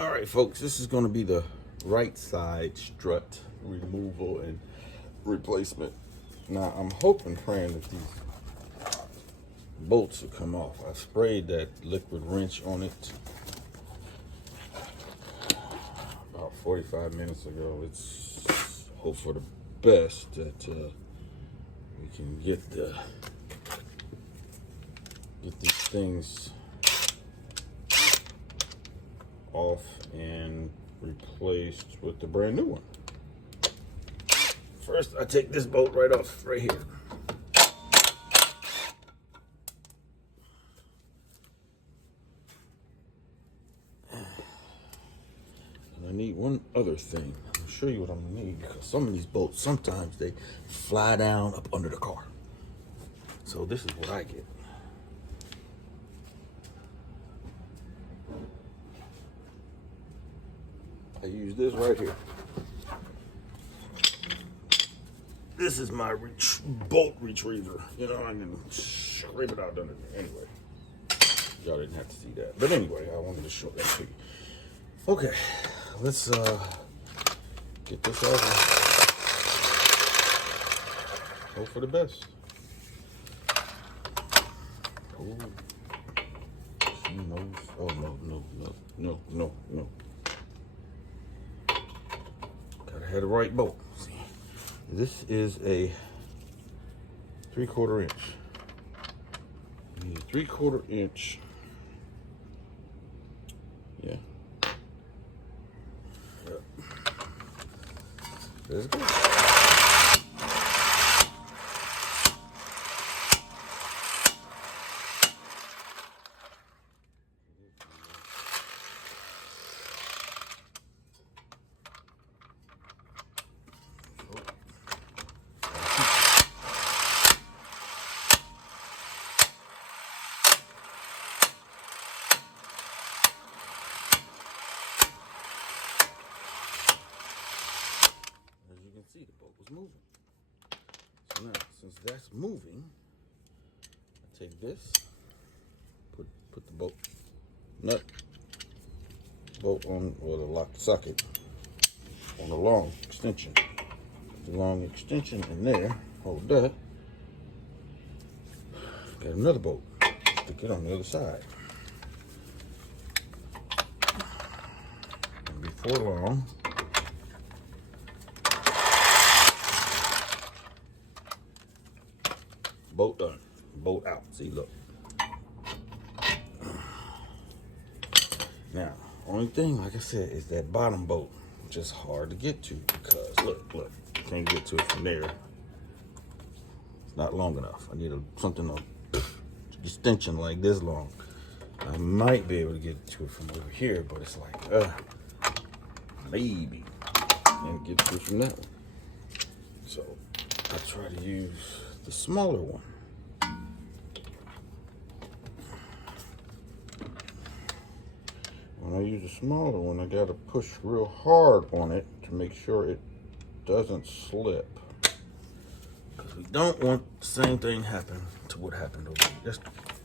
All right, folks, this is going to be the right side strut removal and replacement. Now, I'm hoping, praying that these bolts will come off. I sprayed that liquid wrench on it about 45 minutes ago. Let's hope for the best that we can get these things off and replaced with the brand new one. First, I take this bolt right off right here. And I need one other thing. I'll show you what I'm gonna need, because some of these bolts, sometimes they fly down up under the car. So this is what I get. I use this right here. This is my bolt retriever. You know, I can scrape it out under there. Anyway, y'all didn't have to see that. But anyway, I wanted to show that to you. Okay, let's get this over. Hope for the best. Oh, she knows. Oh, no. Gotta have the right bolt. See, this is a 3/4 inch. You need a 3/4 inch. Yeah. Yep. Let's go. See, the bolt was moving. So now, since that's moving, I take this, put the bolt on, or the lock socket on the long extension. Put the long extension in there, hold that. Got another bolt, stick it on the other side. And before long, bolt done, bolt out. See, look. Now, only thing, like I said, is that bottom bolt, just hard to get to, because look, can't get to it from there. It's not long enough. I need something extension like this long. I might be able to get to it from over here, but it's like, maybe, and get to it from that one. So I try to use the smaller one. When I use the smaller one, I gotta push real hard on it to make sure it doesn't slip. Because we don't want the same thing happen to what happened over here. Just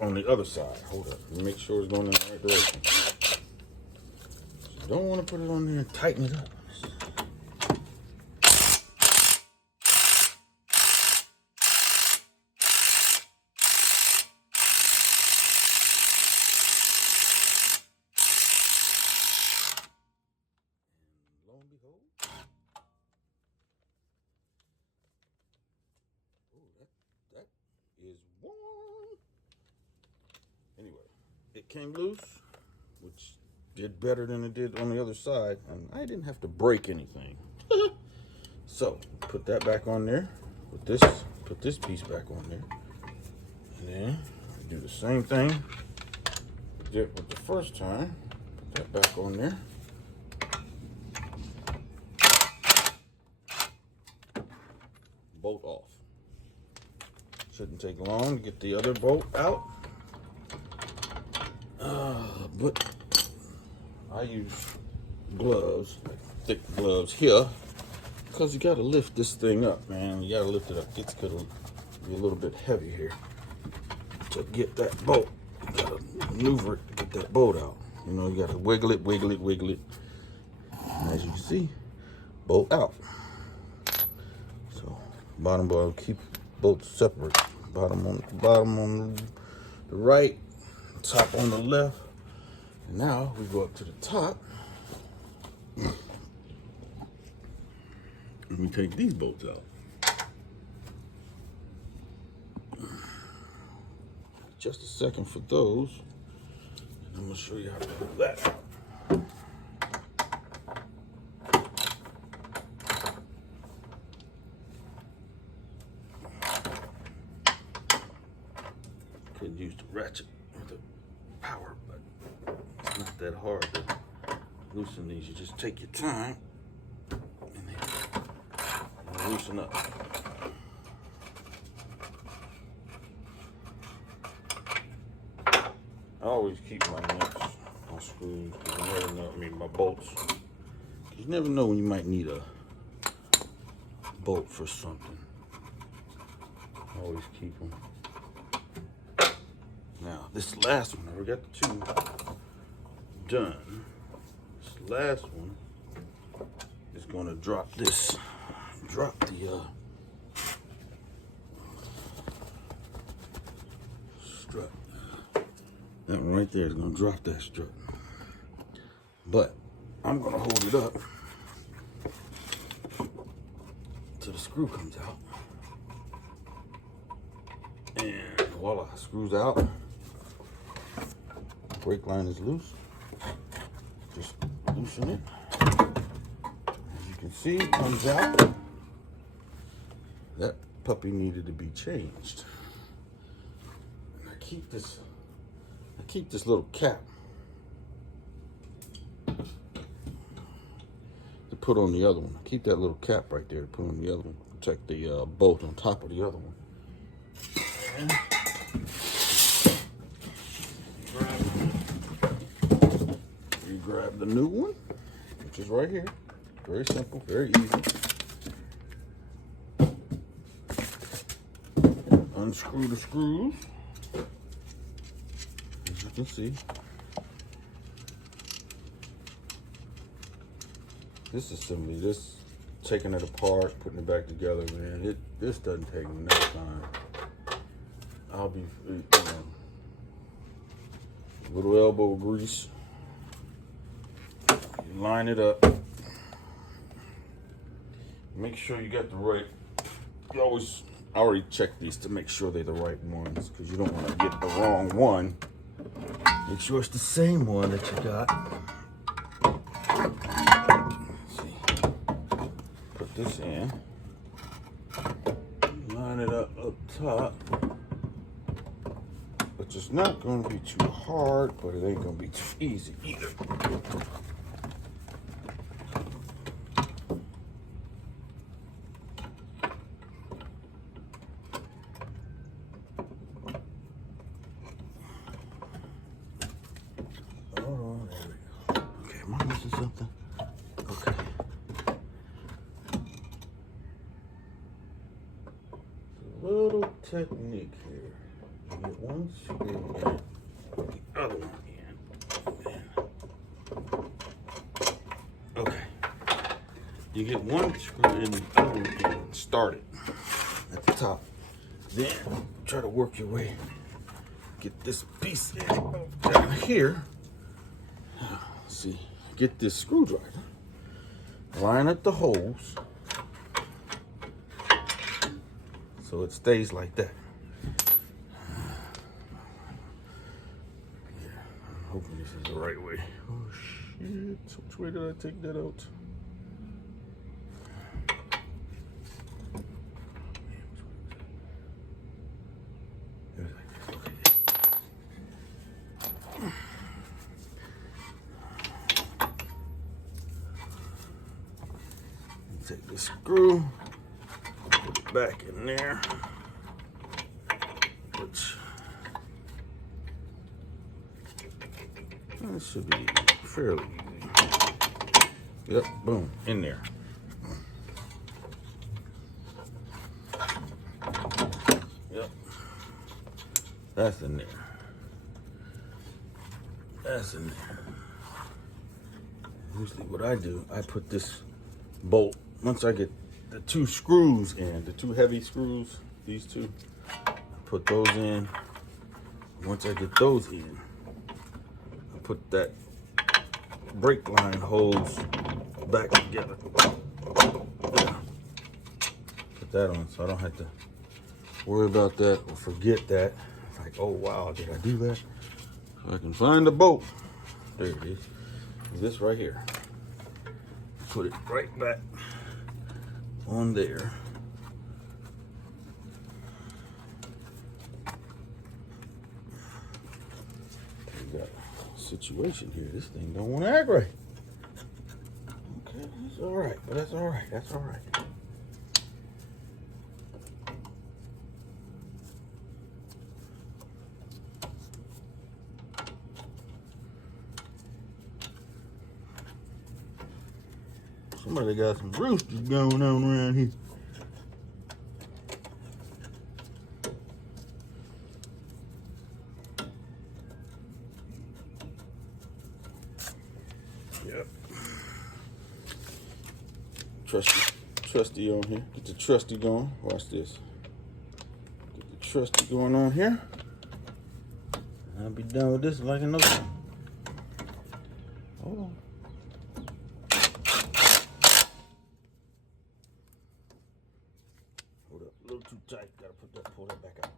on the other side. Hold up. Make sure it's going in the right direction. So you don't want to put it on there and tighten it up. That is one. Anyway, it came loose, which did better than it did on the other side, and I didn't have to break anything. So put that back on there. Put this piece back on there, and then do the same thing we did with the first time. Put that back on there. Bolt off. Shouldn't take long to get the other bolt out. But I use gloves, like thick gloves here, because you gotta lift this thing up, man. You gotta lift it up. It's gonna be a little bit heavy here to get that bolt. You gotta maneuver it to get that bolt out. You know, you gotta wiggle it, wiggle it, wiggle it. And as you can see, bolt out. So bottom bar, keep both separate. Bottom on the right, top on the left. And now we go up to the top. And we take these bolts out. Just a second for those. And I'm gonna show you how to pull that out. Could use the ratchet or the power, but it's not that hard to loosen these. You just take your time and then loosen up. I always keep my nuts, my screws, because you never know, my bolts. You never know when you might need a bolt for something. I always keep them. Now, this last one, we got the two done. This last one is going to drop the strut. That one right there is going to drop that strut. But I'm going to hold it up till the screw comes out. And voila, screws out. Brake line is loose. Just loosen it. As you can see, it comes out. That puppy needed to be changed. And I keep this little cap to put on the other one. I keep that little cap right there to put on the other one. Protect the bolt on top of the other one. And you grab the new one, which is right here. Very simple, very easy. Unscrew the screws. As you can see, this assembly, this taking it apart, putting it back together, man, this doesn't take no time. I'll be, little elbow grease. You line it up. Make sure you got the right. I already check these to make sure they're the right ones, because you don't want to get the wrong one. Make sure it's the same one that you got. Let's see. Put this in. Line it up top. Which is not going to be too hard, but it ain't going to be too easy either. Oh, there we go. Okay, am I missing something? Okay. A little technique here. Get one screw in, the other one in. Okay. You get one screw in, the other one in. Start it at the top. Then try to work your way. Get this piece in down here. See, get this screwdriver. Line up the holes so it stays like that. Hopefully this is the right way. Oh shit, which way did I take that out? Take the screw, put it back in there, which this should be fairly easy. Yep, boom, in there. Yep, that's in there. That's in there. usually what I do, I put this bolt, once I get the 2 screws in, the 2 heavy screws, these 2, I put those in. Once I get those in, I put that brake line hose back together. Yeah. Put that on so I don't have to worry about that or forget that. It's like, oh wow, did I do that? So I can find the bolt. There it is. This right here. Put it right back on there. We got a situation here. This thing don't want to act right. Okay, that's all right, but that's all right. That's all right. Somebody got some roosters going on around here. Yep. Trusty on here. Get the trusty going. Watch this. Get the trusty going on here. I'll be done with this like another one. Hold on. Hold up. A little too tight. Gotta pull that back out.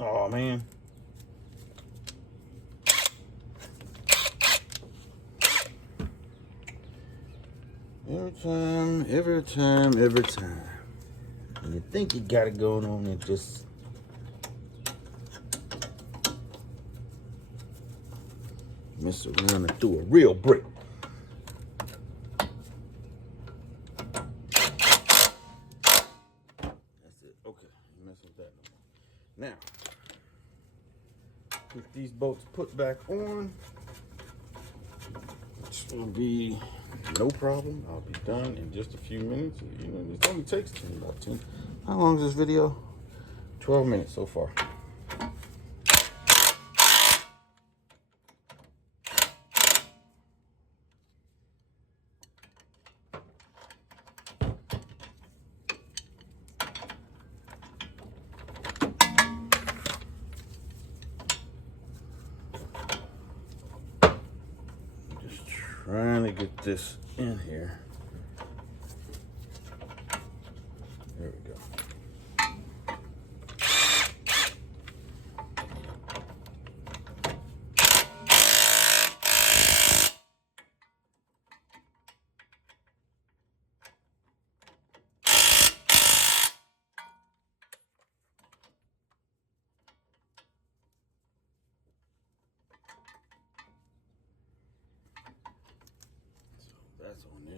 Oh man. Every time. And you think you got it going on, and just mess around and do a real brick. That's it. Okay, you mess with that no more. Now, get these bolts put back on. Which will be no problem. I'll be done in just a few minutes. You know, it only takes about 10. How long is this video? 12 minutes so far. Trying to get this in here. There we go.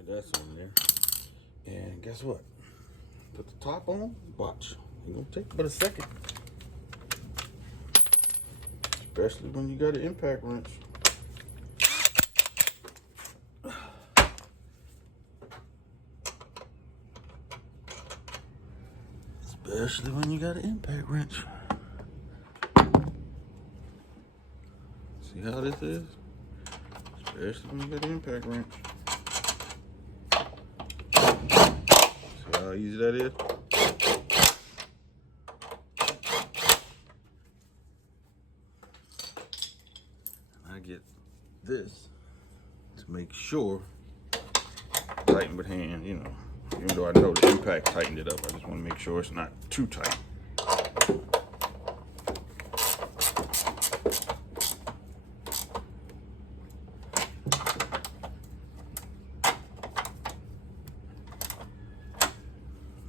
That's on there. And guess what? Put the top on, watch. It's gonna take but a second. Especially when you got an impact wrench. Especially when you got an impact wrench. See how this is? Especially when you got an impact wrench. How easy that is. I get this to make sure, tighten with hand, you know, even though I know the impact tightened it up, I just want to make sure it's not too tight.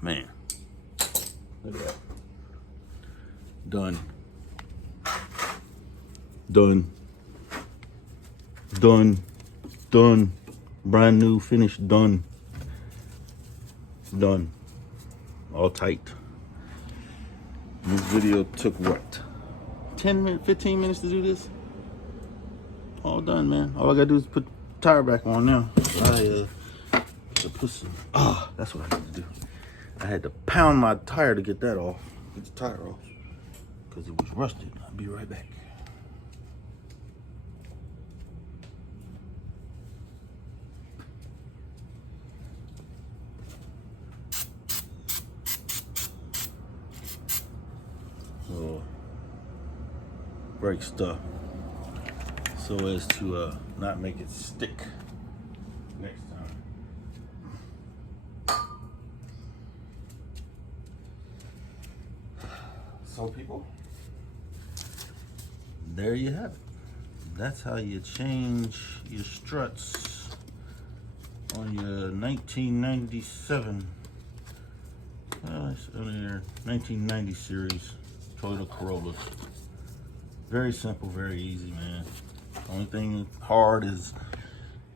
Man, look at that. Done. Done. Done. Done. Brand new, finished, done. Done. All tight. This video took what? 10 minutes, 15 minutes to do this? All done, man. All I gotta do is put the tire back on now. I put some, that's what I need to do. I had to pound my tire to get that off. Get the tire off. Because it was rusted. I'll be right back. So, brake stuff so as to not make it stick next time. So people, there you have it. That's how you change your struts on your 1997 on your 1990 series Toyota Corollas. Very simple, very easy, man. Only thing hard is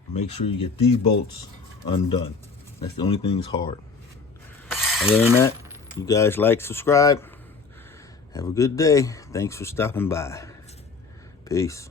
make sure you get these bolts undone. That's the only thing that's hard. Other than that, you guys like, subscribe. Have a good day. Thanks for stopping by. Peace.